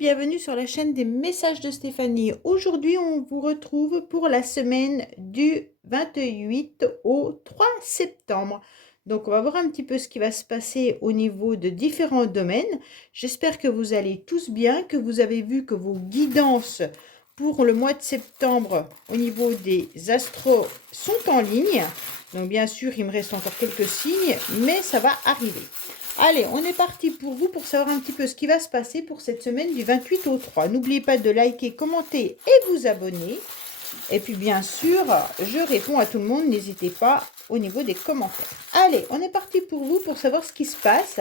bienvenue sur la chaîne des messages de Stéphanie. Aujourd'hui, on vous retrouve pour la semaine du 28 au 3 septembre. Donc, on va voir un petit peu ce qui va se passer au niveau de différents domaines. J'espère que vous allez tous bien, que vous avez vu que vos guidances pour le mois de septembre au niveau des astros sont en ligne. Donc, bien sûr, il me reste encore quelques signes, mais ça va arriver. Allez, on est parti pour vous pour savoir un petit peu ce qui va se passer pour cette semaine du 28 au 3. N'oubliez pas de liker, commenter et vous abonner. Et puis bien sûr, je réponds à tout le monde, n'hésitez pas au niveau des commentaires. Allez, on est parti pour vous pour savoir ce qui se passe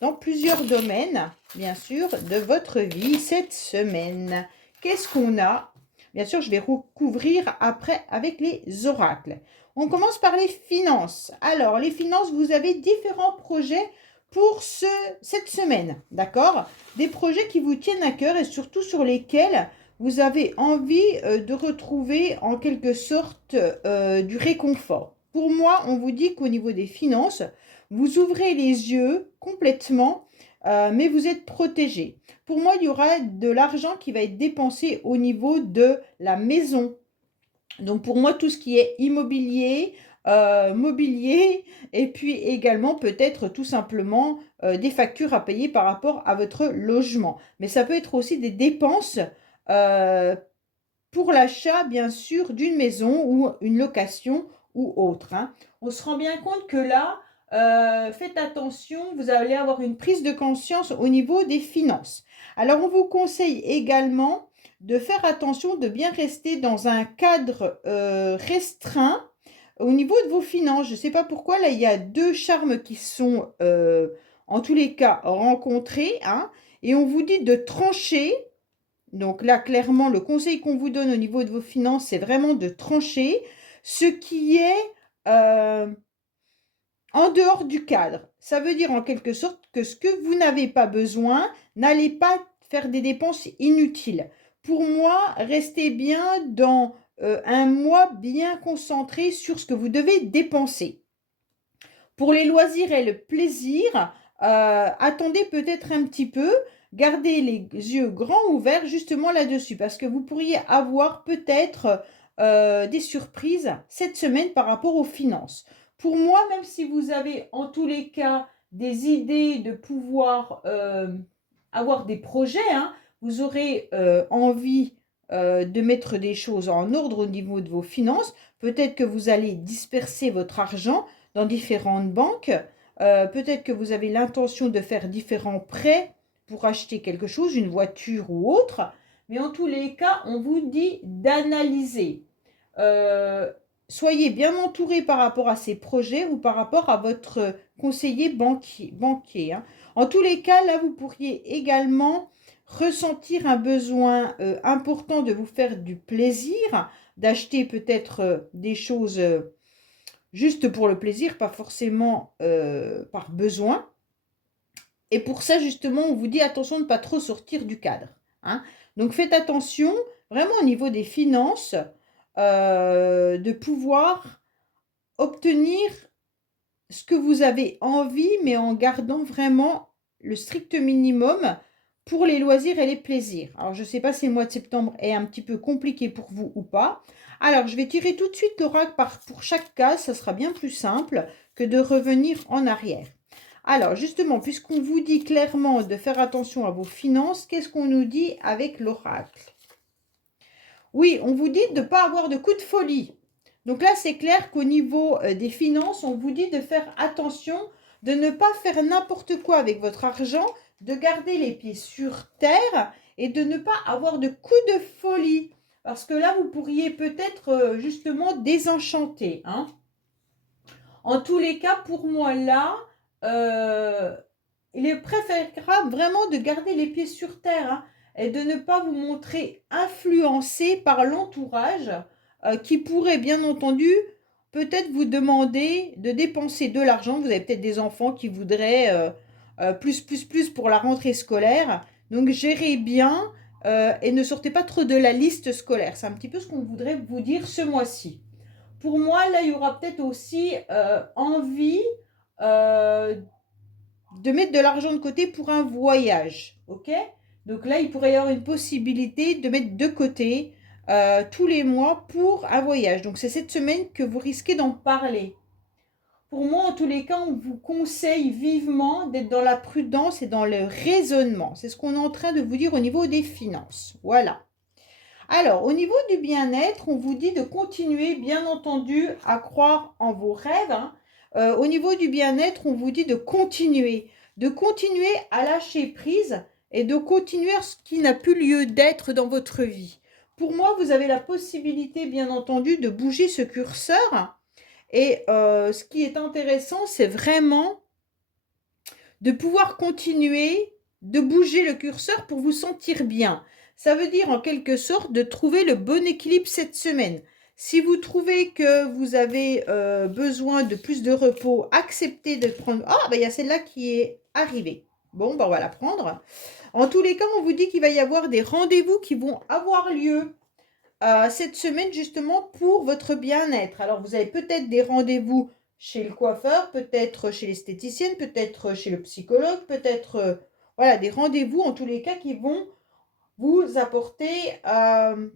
dans plusieurs domaines, bien sûr, de votre vie cette semaine. Qu'est-ce qu'on a? Bien sûr, je vais recouvrir après avec les oracles. On commence par les finances. Alors, les finances, vous avez différents projets pour cette semaine, d'accord? Des projets qui vous tiennent à cœur et surtout sur lesquels vous avez envie de retrouver en quelque sorte du réconfort. Pour moi, on vous dit qu'au niveau des finances, vous ouvrez les yeux complètement, mais vous êtes protégé. Pour moi, il y aura de l'argent qui va être dépensé au niveau de la maison. Donc pour moi, tout ce qui est immobilier, mobilier, et puis également peut-être tout simplement des factures à payer par rapport à votre logement. Mais ça peut être aussi des dépenses pour l'achat, bien sûr, d'une maison ou une location ou autre. On se rend bien compte que là, faites attention, vous allez avoir une prise de conscience au niveau des finances. Alors, on vous conseille également de faire attention, de bien rester dans un cadre restreint au niveau de vos finances. Je ne sais pas pourquoi, là, il y a deux charmes qui sont, en tous les cas, rencontrés. Et on vous dit de trancher. Donc là, clairement, le conseil qu'on vous donne au niveau de vos finances, c'est vraiment de trancher ce qui est en dehors du cadre. Ça veut dire en quelque sorte que ce que vous n'avez pas besoin, n'allez pas faire des dépenses inutiles. Pour moi, restez bien dans un mois bien concentré sur ce que vous devez dépenser. Pour les loisirs et le plaisir, attendez peut-être un petit peu, gardez les yeux grands ouverts justement là-dessus, parce que vous pourriez avoir peut-être des surprises cette semaine par rapport aux finances. Pour moi, même si vous avez en tous les cas des idées de pouvoir avoir des projets, vous aurez envie de mettre des choses en ordre au niveau de vos finances. Peut-être que vous allez disperser votre argent dans différentes banques. Peut-être que vous avez l'intention de faire différents prêts pour acheter quelque chose, une voiture ou autre. Mais en tous les cas, on vous dit d'analyser. Soyez bien entouré par rapport à ces projets ou par rapport à votre conseiller banquier. En tous les cas, là, vous pourriez également ressentir un besoin important de vous faire du plaisir, d'acheter peut-être des choses juste pour le plaisir, pas forcément par besoin. Et pour ça, justement, on vous dit attention de ne pas trop sortir du cadre. Donc faites attention, vraiment au niveau des finances, de pouvoir obtenir ce que vous avez envie, mais en gardant vraiment le strict minimum pour les loisirs et les plaisirs. Alors, je ne sais pas si le mois de septembre est un petit peu compliqué pour vous ou pas. Alors, je vais tirer tout de suite l'oracle pour chaque case. Ça sera bien plus simple que de revenir en arrière. Alors, justement, puisqu'on vous dit clairement de faire attention à vos finances, qu'est-ce qu'on nous dit avec l'oracle? Oui, on vous dit de ne pas avoir de coups de folie. Donc là, c'est clair qu'au niveau des finances, on vous dit de faire attention, de ne pas faire n'importe quoi avec votre argent, de garder les pieds sur terre et de ne pas avoir de coups de folie. Parce que là, vous pourriez peut-être justement désenchanter. En tous les cas, pour moi, là, il est préférable vraiment de garder les pieds sur terre et de ne pas vous montrer influencé par l'entourage qui pourrait bien entendu peut-être vous demander de dépenser de l'argent. Vous avez peut-être des enfants qui voudraient plus pour la rentrée scolaire. Donc gérez bien et ne sortez pas trop de la liste scolaire. C'est un petit peu ce qu'on voudrait vous dire ce mois-ci. Pour moi, là, il y aura peut-être aussi envie de mettre de l'argent de côté pour un voyage, ok? Donc là, il pourrait y avoir une possibilité de mettre de côté tous les mois pour un voyage. Donc c'est cette semaine que vous risquez d'en parler. Pour moi, en tous les cas, on vous conseille vivement d'être dans la prudence et dans le raisonnement. C'est ce qu'on est en train de vous dire au niveau des finances. Voilà. Alors, au niveau du bien-être, on vous dit de continuer, bien entendu, à croire en vos rêves, hein. Au niveau du bien-être, on vous dit de continuer à lâcher prise et de continuer ce qui n'a plus lieu d'être dans votre vie. Pour moi, vous avez la possibilité, bien entendu, de bouger ce curseur. Et ce qui est intéressant, c'est vraiment de pouvoir continuer de bouger le curseur pour vous sentir bien. Ça veut dire en quelque sorte de trouver le bon équilibre cette semaine. Si vous trouvez que vous avez besoin de plus de repos, acceptez de prendre... Ah, ben il y a celle-là qui est arrivée. Bon, ben on va la prendre. En tous les cas, on vous dit qu'il va y avoir des rendez-vous qui vont avoir lieu cette semaine justement pour votre bien-être. Alors, vous avez peut-être des rendez-vous chez le coiffeur, peut-être chez l'esthéticienne, peut-être chez le psychologue, peut-être voilà, des rendez-vous en tous les cas qui vont vous apporter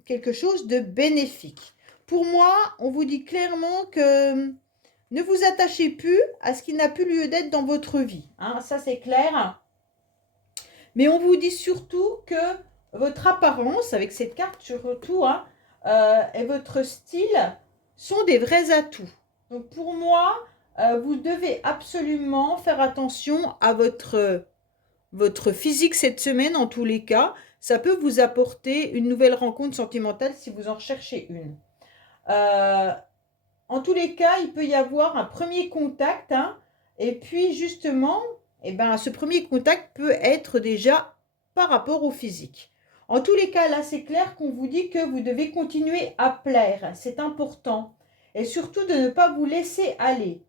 quelque chose de bénéfique. Pour moi, on vous dit clairement que ne vous attachez plus à ce qui n'a plus lieu d'être dans votre vie. Hein, ça, c'est clair. Mais on vous dit surtout que votre apparence, avec cette carte surtout, hein, et votre style sont des vrais atouts. Donc pour moi, vous devez absolument faire attention à votre physique cette semaine en tous les cas. Ça peut vous apporter une nouvelle rencontre sentimentale si vous en recherchez une. En tous les cas, il peut y avoir un premier contact, hein, et puis justement, eh ben, ce premier contact peut être déjà par rapport au physique. En tous les cas, là, c'est clair qu'on vous dit que vous devez continuer à plaire. C'est important. Et surtout de ne pas vous laisser aller.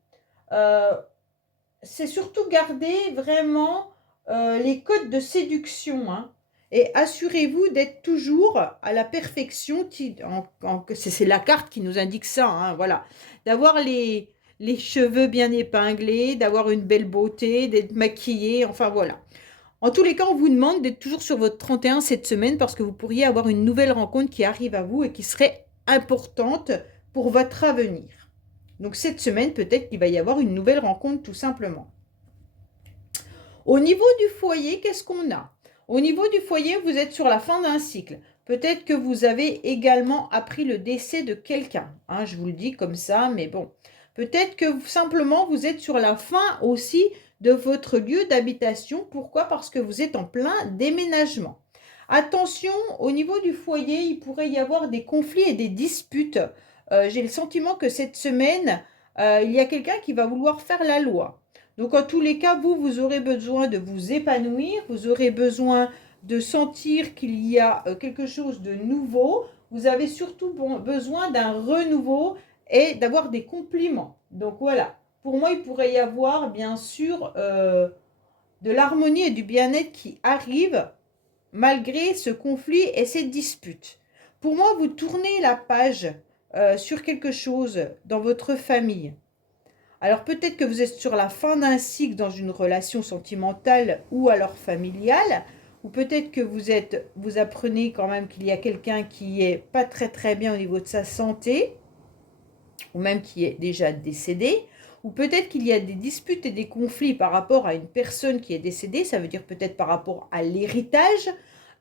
C'est surtout garder vraiment les codes de séduction, hein. Et assurez-vous d'être toujours à la perfection. C'est la carte qui nous indique ça, hein, voilà. D'avoir les cheveux bien épinglés, d'avoir une belle beauté, d'être maquillée, enfin voilà. En tous les cas, on vous demande d'être toujours sur votre 31 cette semaine parce que vous pourriez avoir une nouvelle rencontre qui arrive à vous et qui serait importante pour votre avenir. Donc cette semaine, peut-être qu'il va y avoir une nouvelle rencontre tout simplement. Au niveau du foyer, qu'est-ce qu'on a? Au niveau du foyer, vous êtes sur la fin d'un cycle. Peut-être que vous avez également appris le décès de quelqu'un. Hein, je vous le dis comme ça, mais bon. Peut-être que simplement vous êtes sur la fin aussi de votre lieu d'habitation. Pourquoi? Parce que vous êtes en plein déménagement. Attention, au niveau du foyer, il pourrait y avoir des conflits et des disputes. J'ai le sentiment que cette semaine, il y a quelqu'un qui va vouloir faire la loi. Donc, en tous les cas, vous aurez besoin de vous épanouir, vous aurez besoin de sentir qu'il y a quelque chose de nouveau. Vous avez surtout besoin d'un renouveau et d'avoir des compliments. Donc, voilà. Pour moi, il pourrait y avoir, bien sûr, de l'harmonie et du bien-être qui arrivent malgré ce conflit et cette dispute. Pour moi, vous tournez la page sur quelque chose dans votre famille. Alors peut-être que vous êtes sur la fin d'un cycle dans une relation sentimentale ou alors familiale, ou peut-être que vous apprenez quand même qu'il y a quelqu'un qui est pas très bien au niveau de sa santé, ou même qui est déjà décédé, ou peut-être qu'il y a des disputes et des conflits par rapport à une personne qui est décédée, ça veut dire peut-être par rapport à l'héritage.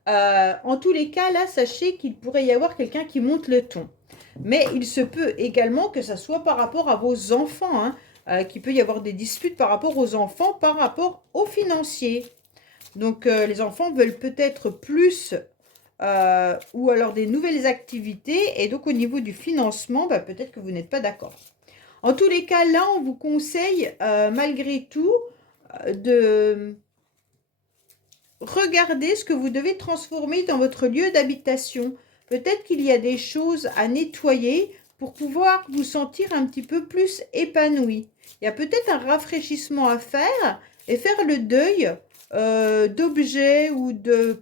En tous les cas, là, sachez qu'il pourrait y avoir quelqu'un qui monte le ton. Mais il se peut également que ça soit par rapport à vos enfants, hein. Qu'il peut y avoir des disputes par rapport aux enfants, par rapport aux financiers. Donc, les enfants veulent peut-être plus ou alors des nouvelles activités. Et donc, au niveau du financement, peut-être que vous n'êtes pas d'accord. En tous les cas, là, on vous conseille, malgré tout, de regarder ce que vous devez transformer dans votre lieu d'habitation. Peut-être qu'il y a des choses à nettoyer pour pouvoir vous sentir un petit peu plus épanoui. Il y a peut-être un rafraîchissement à faire et faire le deuil d'objets ou de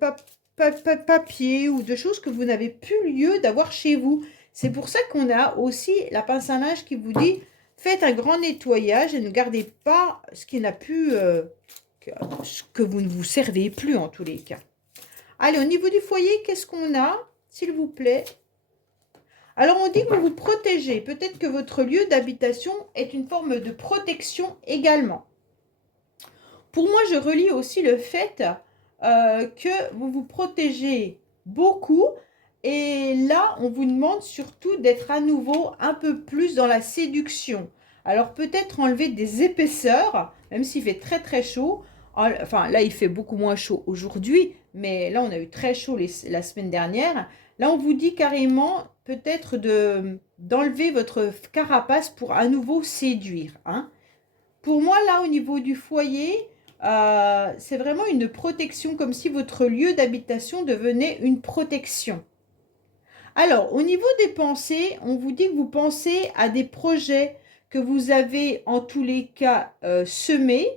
papier ou de choses que vous n'avez plus lieu d'avoir chez vous. C'est pour ça qu'on a aussi la pince à linge qui vous dit faites un grand nettoyage et ne gardez pas ce qui n'a plus, que vous ne vous servez plus en tous les cas. Allez, au niveau du foyer, qu'est-ce qu'on a, s'il vous plaît? Alors, on dit que vous vous protégez. Peut-être que votre lieu d'habitation est une forme de protection également. Pour moi, je relie aussi le fait que vous vous protégez beaucoup. Et là, on vous demande surtout d'être à nouveau un peu plus dans la séduction. Alors, peut-être enlever des épaisseurs, même s'il fait très très chaud. Enfin, là, il fait beaucoup moins chaud aujourd'hui, mais là, on a eu très chaud la semaine dernière. Là, on vous dit carrément peut-être d'enlever votre carapace pour à nouveau séduire, hein. Pour moi, là, au niveau du foyer, c'est vraiment une protection, comme si votre lieu d'habitation devenait une protection. Alors, au niveau des pensées, on vous dit que vous pensez à des projets que vous avez en tous les cas semés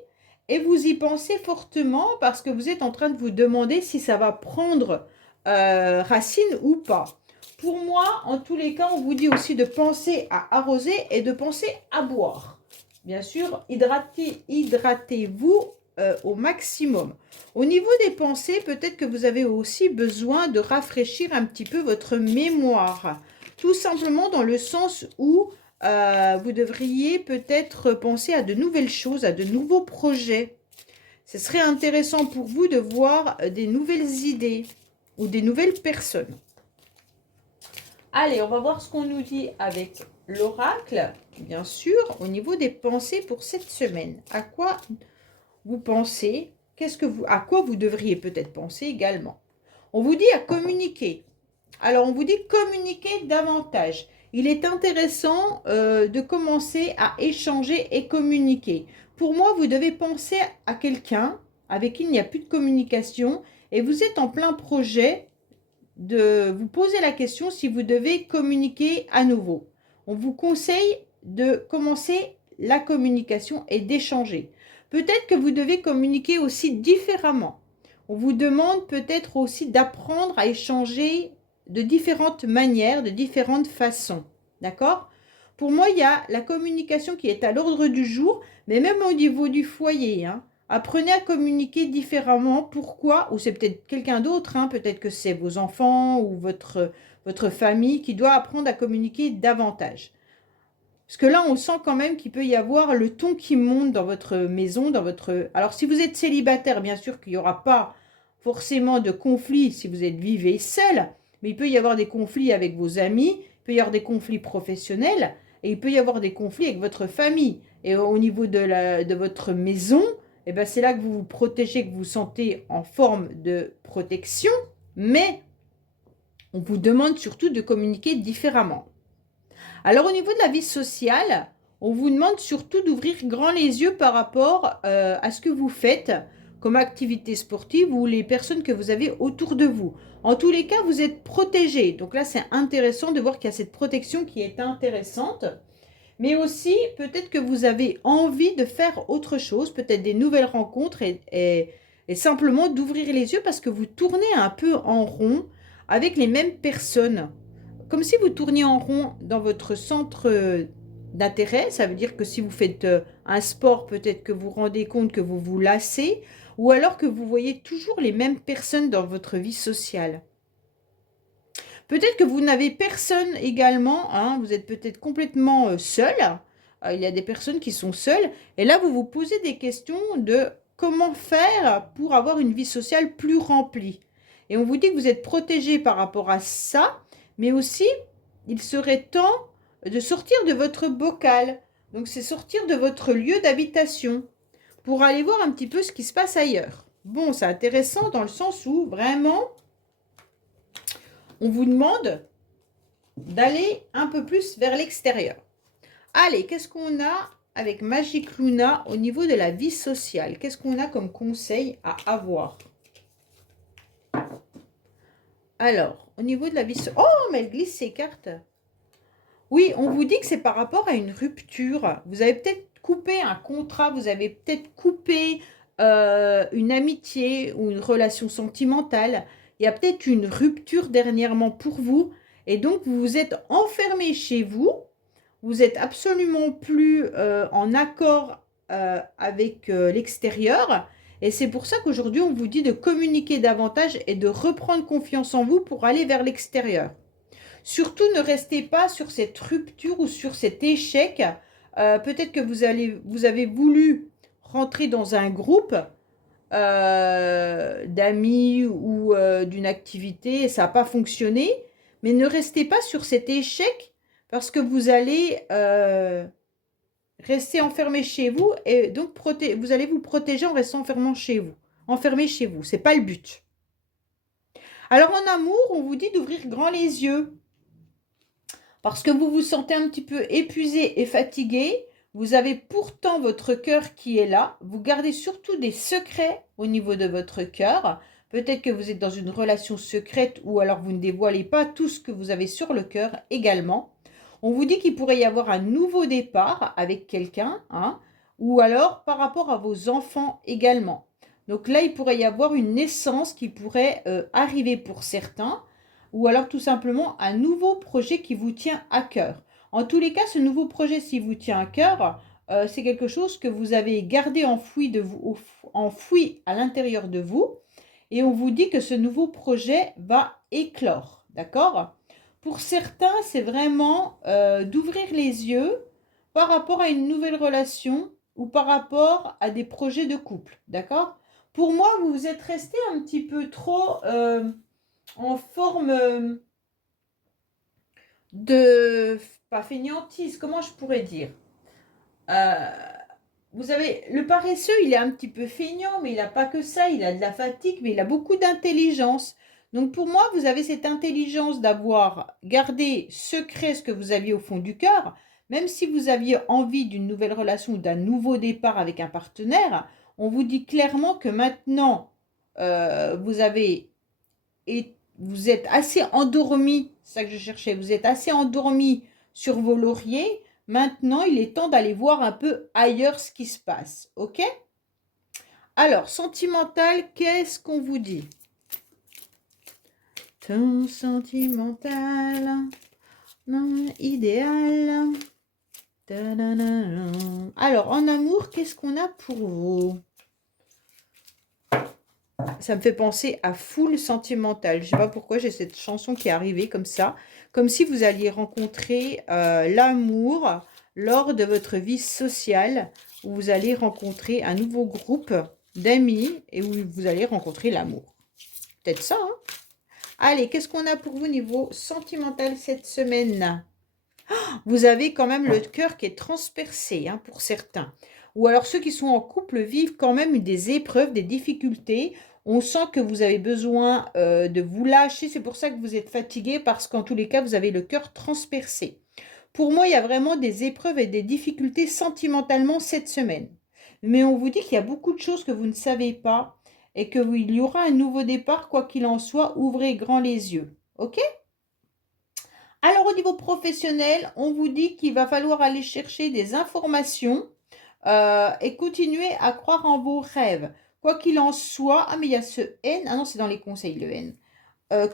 et vous y pensez fortement parce que vous êtes en train de vous demander si ça va prendre racine ou pas. Pour moi, en tous les cas, on vous dit aussi de penser à arroser et de penser à boire. Bien sûr, hydratez-vous au maximum. Au niveau des pensées, peut-être que vous avez aussi besoin de rafraîchir un petit peu votre mémoire. Tout simplement dans le sens où vous devriez peut-être penser à de nouvelles choses, à de nouveaux projets. Ce serait intéressant pour vous de voir des nouvelles idées ou des nouvelles personnes. Allez, on va voir ce qu'on nous dit avec l'oracle, bien sûr, au niveau des pensées pour cette semaine. À quoi vous pensez? À quoi vous devriez peut-être penser également? On vous dit à communiquer. Alors, on vous dit communiquer davantage. Il est intéressant de commencer à échanger et communiquer. Pour moi, vous devez penser à quelqu'un avec qui il n'y a plus de communication et vous êtes en plein projet de vous poser la question si vous devez communiquer à nouveau. On vous conseille de commencer la communication et d'échanger. Peut-être que vous devez communiquer aussi différemment. On vous demande peut-être aussi d'apprendre à échanger de différentes manières, de différentes façons. D'accord? Pour moi, il y a la communication qui est à l'ordre du jour, mais même au niveau du foyer, hein. Apprenez à communiquer différemment. Pourquoi? Ou c'est peut-être quelqu'un d'autre, hein. Peut-être que c'est vos enfants ou votre famille qui doit apprendre à communiquer davantage. Parce que là, on sent quand même qu'il peut y avoir le ton qui monte dans votre maison, dans votre... Alors, si vous êtes célibataire, bien sûr qu'il n'y aura pas forcément de conflit si vous êtes vivez seul, mais il peut y avoir des conflits avec vos amis, il peut y avoir des conflits professionnels, et il peut y avoir des conflits avec votre famille. Et au niveau de votre maison, eh ben, c'est là que vous vous protégez, que vous vous sentez en forme de protection, mais on vous demande surtout de communiquer différemment. Alors, au niveau de la vie sociale, on vous demande surtout d'ouvrir grand les yeux par rapport à ce que vous faites comme activité sportive ou les personnes que vous avez autour de vous. En tous les cas, vous êtes protégé. Donc là, c'est intéressant de voir qu'il y a cette protection qui est intéressante. Mais aussi, peut-être que vous avez envie de faire autre chose, peut-être des nouvelles rencontres et simplement d'ouvrir les yeux parce que vous tournez un peu en rond avec les mêmes personnes. Comme si vous tourniez en rond dans votre centre d'intérêt. Ça veut dire que si vous faites un sport, peut-être que vous vous rendez compte que vous vous lassez ou alors que vous voyez toujours les mêmes personnes dans votre vie sociale. Peut-être que vous n'avez personne également, hein, vous êtes peut-être complètement seul. Il y a des personnes qui sont seules. Et là, vous vous posez des questions de comment faire pour avoir une vie sociale plus remplie. Et on vous dit que vous êtes protégé par rapport à ça, mais aussi, il serait temps de sortir de votre bocal. Donc, c'est sortir de votre lieu d'habitation pour aller voir un petit peu ce qui se passe ailleurs. Bon, c'est intéressant dans le sens où, vraiment, on vous demande d'aller un peu plus vers l'extérieur. Allez, qu'est-ce qu'on a avec Magic Luna au niveau de la vie sociale? Qu'est-ce qu'on a comme conseil à avoir? Alors, au niveau de la vie sociale... Oh, mais elle glisse ses cartes. Oui, on vous dit que c'est par rapport à une rupture. Vous avez peut-être coupé un contrat, vous avez peut-être coupé une amitié ou une relation sentimentale. Il y a peut-être une rupture dernièrement pour vous. Et donc, vous vous êtes enfermé chez vous. Vous n'êtes absolument plus en accord avec l'extérieur. Et c'est pour ça qu'aujourd'hui, on vous dit de communiquer davantage et de reprendre confiance en vous pour aller vers l'extérieur. Surtout, ne restez pas sur cette rupture ou sur cet échec. Peut-être que vous avez voulu rentrer dans un groupe d'amis ou d'une activité et ça n'a pas fonctionné. Mais ne restez pas sur cet échec parce que vous allez rester enfermé chez vous et donc vous allez vous protéger en restant enfermé chez vous. Ce n'est pas le but. Alors en amour, on vous dit d'ouvrir grand les yeux. Parce que vous vous sentez un petit peu épuisé et fatigué, vous avez pourtant votre cœur qui est là. Vous gardez surtout des secrets au niveau de votre cœur. Peut-être que vous êtes dans une relation secrète ou alors vous ne dévoilez pas tout ce que vous avez sur le cœur également. On vous dit qu'il pourrait y avoir un nouveau départ avec quelqu'un, hein, ou alors par rapport à vos enfants également. Donc là, il pourrait y avoir une naissance qui pourrait arriver pour certains, ou alors tout simplement un nouveau projet qui vous tient à cœur. En tous les cas, ce nouveau projet, s'il vous tient à cœur, c'est quelque chose que vous avez gardé enfoui à l'intérieur de vous. Et on vous dit que ce nouveau projet va éclore. D'accord? Pour certains, c'est vraiment d'ouvrir les yeux par rapport à une nouvelle relation ou par rapport à des projets de couple. D'accord? Pour moi, vous vous êtes resté un petit peu trop en forme de, pas fainéantise, comment je pourrais dire, vous avez, le paresseux, il est un petit peu feignant, mais il n'a pas que ça, il a de la fatigue, mais il a beaucoup d'intelligence. Donc pour moi, vous avez cette intelligence d'avoir gardé secret ce que vous aviez au fond du cœur, même si vous aviez envie d'une nouvelle relation ou d'un nouveau départ avec un partenaire, on vous dit clairement que maintenant, vous êtes assez endormi, c'est ça que je cherchais, vous êtes assez endormi sur vos lauriers. Maintenant, il est temps d'aller voir un peu ailleurs ce qui se passe, ok? Alors, sentimental, qu'est-ce qu'on vous dit? Ton sentimental, non, idéal. Alors, en amour, qu'est-ce qu'on a pour vous? Ça me fait penser à Full Sentimental. Je ne sais pas pourquoi j'ai cette chanson qui est arrivée comme ça. Comme si vous alliez rencontrer l'amour lors de votre vie sociale, où vous allez rencontrer un nouveau groupe d'amis et où vous allez rencontrer l'amour. Peut-être ça, hein? Allez, qu'est-ce qu'on a pour vous niveau sentimental cette semaine? Vous avez quand même le cœur qui est transpercé, hein, pour certains. Ou alors ceux qui sont en couple vivent quand même des épreuves, des difficultés. On sent que vous avez besoin de vous lâcher. C'est pour ça que vous êtes fatigué parce qu'en tous les cas, vous avez le cœur transpercé. Pour moi, il y a vraiment des épreuves et des difficultés sentimentalement cette semaine. Mais on vous dit qu'il y a beaucoup de choses que vous ne savez pas et qu'il y aura un nouveau départ, quoi qu'il en soit. Ouvrez grand les yeux. OK? Alors, au niveau professionnel, on vous dit qu'il va falloir aller chercher des informations et continuer à croire en vos rêves. Quoi qu'il en soit, ah mais il y a ce N, ah non c'est dans les conseils le N.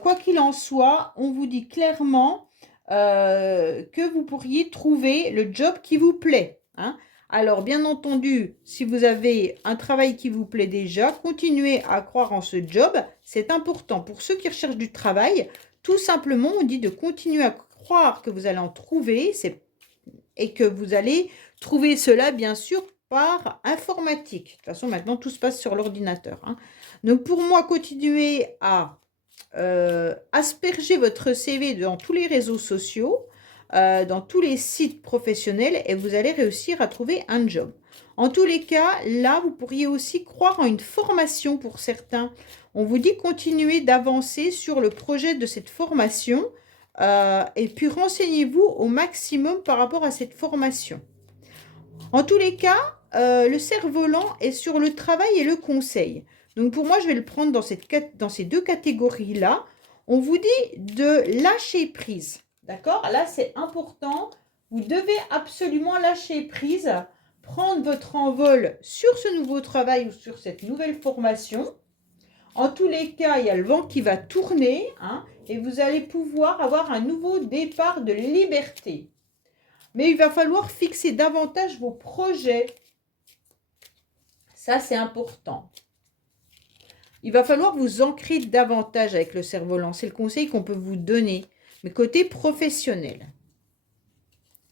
Quoi qu'il en soit, on vous dit clairement que vous pourriez trouver le job qui vous plaît, hein. Alors bien entendu, si vous avez un travail qui vous plaît déjà, continuez à croire en ce job, c'est important. Pour ceux qui recherchent du travail, tout simplement, on dit de continuer à croire que vous allez en trouver et que vous allez trouver cela, bien sûr, par informatique. De toute façon, maintenant, tout se passe sur l'ordinateur, hein. Donc, pour moi, continuez à asperger votre CV dans tous les réseaux sociaux, dans tous les sites professionnels et vous allez réussir à trouver un job. En tous les cas, là, vous pourriez aussi croire en une formation pour certains. On vous dit continuer d'avancer sur le projet de cette formation et puis renseignez-vous au maximum par rapport à cette formation. En tous les cas, le cerf-volant est sur le travail et le conseil. Donc pour moi, je vais le prendre dans ces deux catégories-là. On vous dit de lâcher prise. D'accord? Là, c'est important. Vous devez absolument lâcher prise, prendre votre envol sur ce nouveau travail ou sur cette nouvelle formation. En tous les cas, il y a le vent qui va tourner, hein, et vous allez pouvoir avoir un nouveau départ de liberté. Mais il va falloir fixer davantage vos projets. Ça, c'est important. Il va falloir vous ancrer davantage avec le cerf-volant. C'est le conseil qu'on peut vous donner. Mais côté professionnel.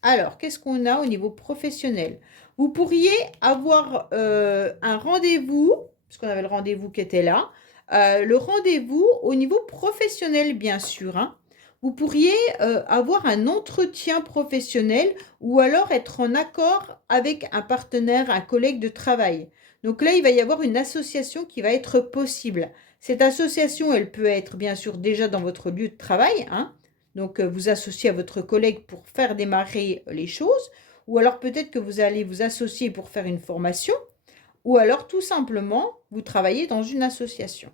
Alors, qu'est-ce qu'on a au niveau professionnel? Vous pourriez avoir un rendez-vous, parce qu'on avait le rendez-vous qui était là, le rendez-vous au niveau professionnel, bien sûr, hein. Vous pourriez avoir un entretien professionnel ou alors être en accord avec un partenaire, un collègue de travail. Donc là, il va y avoir une association qui va être possible. Cette association, elle peut être bien sûr déjà dans votre lieu de travail, hein. Donc, vous associez à votre collègue pour faire démarrer les choses, ou alors peut-être que vous allez vous associer pour faire une formation, ou alors tout simplement, vous travaillez dans une association.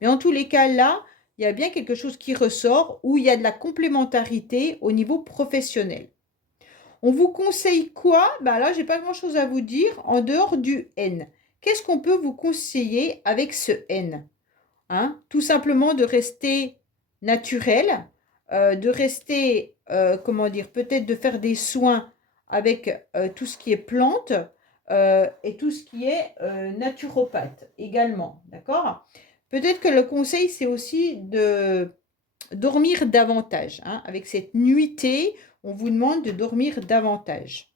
Mais en tous les cas, là, il y a bien quelque chose qui ressort où il y a de la complémentarité au niveau professionnel. On vous conseille quoi? Ben là, j'ai pas grand-chose à vous dire en dehors du N. Qu'est-ce qu'on peut vous conseiller avec ce N? Hein? Tout simplement de rester naturel, de rester, comment dire, peut-être de faire des soins avec tout ce qui est plantes et tout ce qui est naturopathe également, d'accord? Peut-être que le conseil, c'est aussi de dormir davantage, hein. Avec cette nuitée, on vous demande de dormir davantage.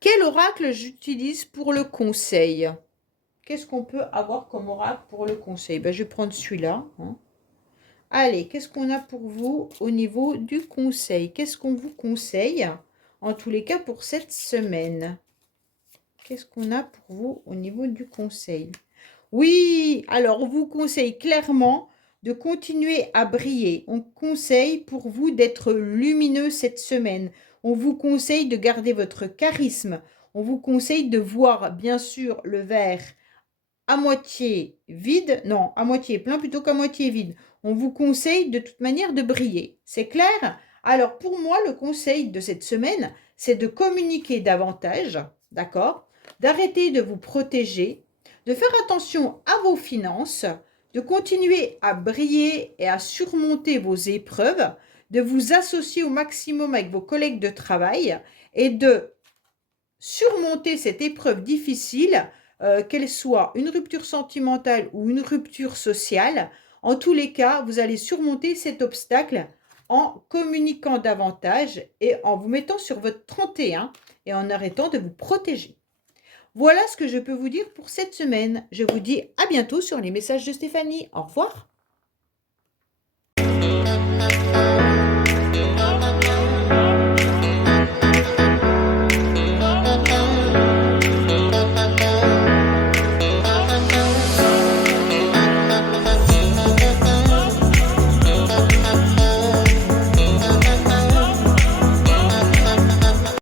Quel oracle j'utilise pour le conseil? Qu'est-ce qu'on peut avoir comme oracle pour le conseil? Ben, je vais prendre celui-là, hein. Allez, qu'est-ce qu'on a pour vous au niveau du conseil? Qu'est-ce qu'on vous conseille, en tous les cas, pour cette semaine? Qu'est-ce qu'on a pour vous au niveau du conseil? Oui, alors on vous conseille clairement de continuer à briller. On conseille pour vous d'être lumineux cette semaine. On vous conseille de garder votre charisme. On vous conseille de voir, bien sûr, le verre à moitié vide, non, à moitié plein plutôt qu'à moitié vide. On vous conseille de toute manière de briller. C'est clair? Alors pour moi, le conseil de cette semaine, c'est de communiquer davantage, d'accord? D'arrêter de vous protéger, de faire attention à vos finances, de continuer à briller et à surmonter vos épreuves, de vous associer au maximum avec vos collègues de travail et de surmonter cette épreuve difficile, qu'elle soit une rupture sentimentale ou une rupture sociale. En tous les cas, vous allez surmonter cet obstacle en communiquant davantage et en vous mettant sur votre 31 et en arrêtant de vous protéger. Voilà ce que je peux vous dire pour cette semaine. Je vous dis à bientôt sur les messages de Stéphanie. Au revoir.